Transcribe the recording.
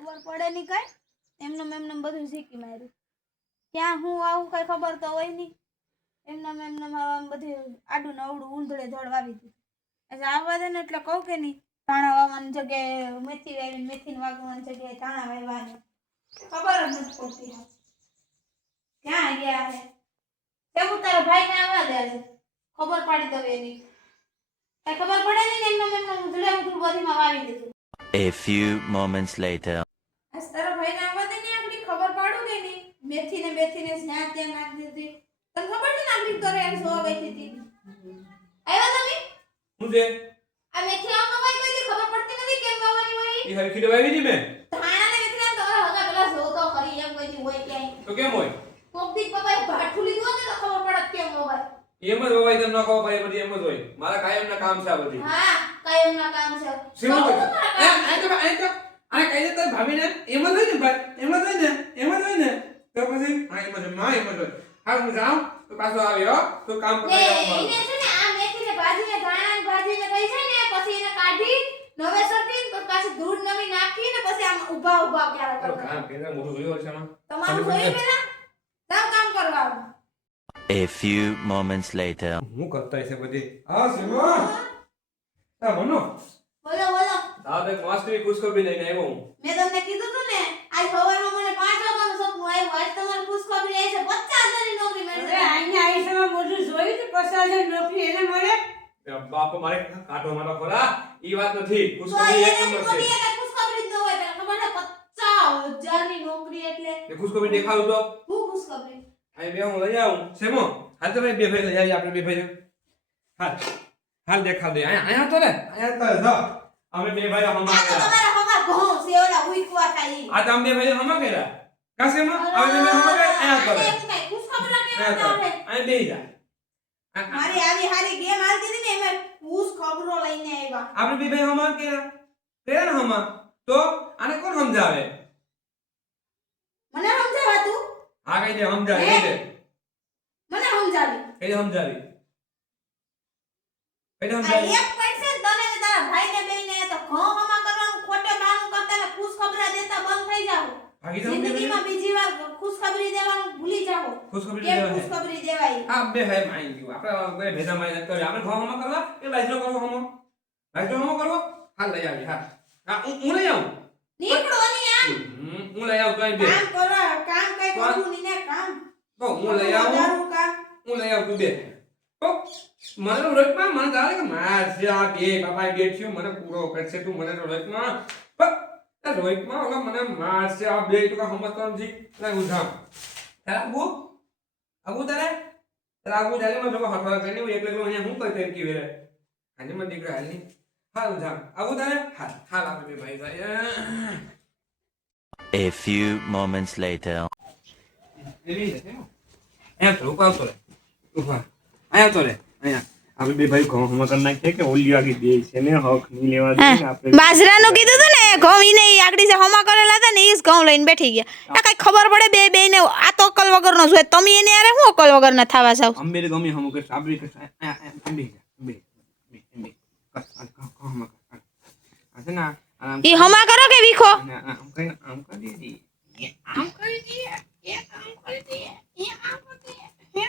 ખબર પડે નહીં કઈ એમને બધું શીખી માર્યું ક્યાં હું આવું કઈ ખબર તો હોય નહીં એમને બધું આડું નવડું ઊંધળે ધડ વાવી દીધું એટલે આવવા દે ને એટલે કહું કે નહીં ધાણા વાવવાની જગ્યાએ મેથી વાવીને મેથીને વાવવાની જગ્યાએ ધાણા વાવવાની ખબર જ નથી પડતી ક્યાં ગયા હે કેવું તારા ભાઈને આવવા દે ખબર પાડી દવે એની કઈ ખબર પડે નહીં એમને ઊંધળે ઊંધળું બધીમાં વાવી દીધું. A few moments later. આજ તારા ભાઈને આવવા દે ને આપણી ખબર પાડું કે નહીં મેથીને જ્યાં ત્યાં નાખી દીધી તને ખબર છે ને આપણી ઘરે એમ જોવા બેઠી હતી આવ્યા તમે હું છે આ મેથી આવવા કોઈ કોઈ ખબર પડતી નથી કેમ વાવવાની હોય ઈ હરખી દવાઈ ની મે ધાણા ને મેથી તો હગા પેલા જો તો ખરી એમ કોઈ હોય ક્યાંય તો કેમ હોય કોકદી પપ્પાએ ભાઠું લીધું હોત ને તો ખબર પડત કેમ હોય એમ જ દવાઈ તમને ન ખબર પડે બધી એમ જ હોય મારા કાયમના કામ છે આ બધી હા કાયમના કામ છે શું આ કઈ દે તાર ભાભીને એમ જ હોય ને ભાઈ એમ જ હોય ને તો પછી હા એમ જ માં એમ જ હોય હા હું જાઉં તો પાછો આવ્યો તો કામ એ એને છે ને આ મેથીને ભાજીને ધાણા ભાજીને કઈ છે ને પછી એને કાઢી નવેસરથી પાછી ધૂળ નવી નાખી ને પછી આમ ઊભા ક્યારે કરો કરવા કામ કેને મોટું જોયું છે તમારું જોઈ પેલા કામ કરવા A few moments later. હું કરતા છે બધી હા સીમા આ મનો બોલો આ બે માસ્ટરી ખુશખબરી લઈને આવ્યો હું મેં તમને કીધું તું ને આજ સવારમાં મને 5 વાગ્યાનું સપનું આવ્યું આજ તમારી ખુશખબરી આવી છે 50,000 ની નોકરી મળશે અહીંયા આઈસમાં મોટું જોયું છે 50,000 નોકરી એને મળે બાપ મારે કાઢો મારો ખોરા ઈ વાત નથી તો ખુશખબરી એક એને નંબર ખુશખબરી છે એટલે ખુશખબરી જ ન હોય પેલા ખબર છે 50,000 ની નોકરી એટલે એ ખુશખબરી દેખાડું તો હું ખુશખબરી અહીં બે હું લઈ આવું સેમો હાલ તો ભાઈ બે ભાઈ લઈ આવી આપણે બે ભાઈ હાલ દેખાડ દે અહીંયા તો રે અહીંયા તો જો અમે બે ભાઈ હમા આ તો કર્યા તમારા હગા ઘઉં છે ઓલા ઉઈકવા થાય ઈ. આ તો અમે બે ભાઈ હમા કર્યા કાસેમાં અમે બે હમા કર્યા અહીંયા તો રે એમ કઈ ખુશખબર કેમ અહીંયા તો આવે અહીં બેહી જા મારી આવી હારી ગેમ હાલતી હતી ને એમાં ખુશખબરો લઈને આવ્યા આપણે બે ભાઈ હમા કર્યા ને હમા તો આને કોણ સમજાવે મને સમજાવા તું આ કઈ દે સમજાવે કઈ દે મને સમજાવી કઈ દે સમજાવી કઈ દે આ સમજાવી એક પૈસે તને ને તારા ભાઈને બેઈને તો ઘઉં હમા કરવાનું ખોટે બાનું કરતા ને ખુશખબરા દેતા બંધ થઈ જાવ ભાગી જાવ બે જિંદગીમાં બીજી વાર ખુશખબરી દેવાનું ભૂલી જાવ ખુશખબરી કેમ દેવાની ખુશખબરી દેવાય આ બે ભાઈ માઈ ગયું આપણે બે ભેદા માઈ નથી આપણે ઘઉં હમા કરવા એ બાજરો કરવો હમો બાજરો હમો કરવો હાલ લઈ આવી હા હા હું લઈ આવું નીકળો ની આમ હું લઈ આવું કઈ બે કામ કરો કામ કઈ કરવું ની ને કામ તો હું લઈ આવું વધારું કામ હું લઈ આવું તું બે તો મને રોજમાં મને જાણે કે માર છે આ બે બાપા બે થયું મને પૂરો કરશે તું મને રોજમાં રોજમાં ઓલા મને માર છે આ બે તો સમજતો નથી એટલે હું જામ તારા અબુ તારા અબુ જાલે મને હટવા કરીને હું એકલો અહીંયા હું કરતે કે વેરે આજે મને દીકરા હાલની હાલ જામ અબુ તારા હાલ આપણે બે ભાઈ જાય A few moments later. એવી છે અહીંયા તો ઉભા તો રે ઉભા અહીંયા તો રે અહીંયા આપણે બે ભાઈ ઘઉં હમા કરી નાખીએ કે ઓલી આગી દે છે ને હક નહીં લેવા દે ને આપણે બાજરાનું કીધું તું ને ઘઉં ઈને આગળી જે હમા કરેલા હતા ને ઈ જ ઘઉં લઈને બેઠી ગયા આ કઈ ખબર પડે બે ને આ તો અકલ વગરનો જોઈએ તમે એને યાર હું અકલ વગરના થાવા જાવ અંબેર ગમી હમો કે સાબરી કે અંબે બે ઈ હમા કરો કે વીખો આમ કરી દે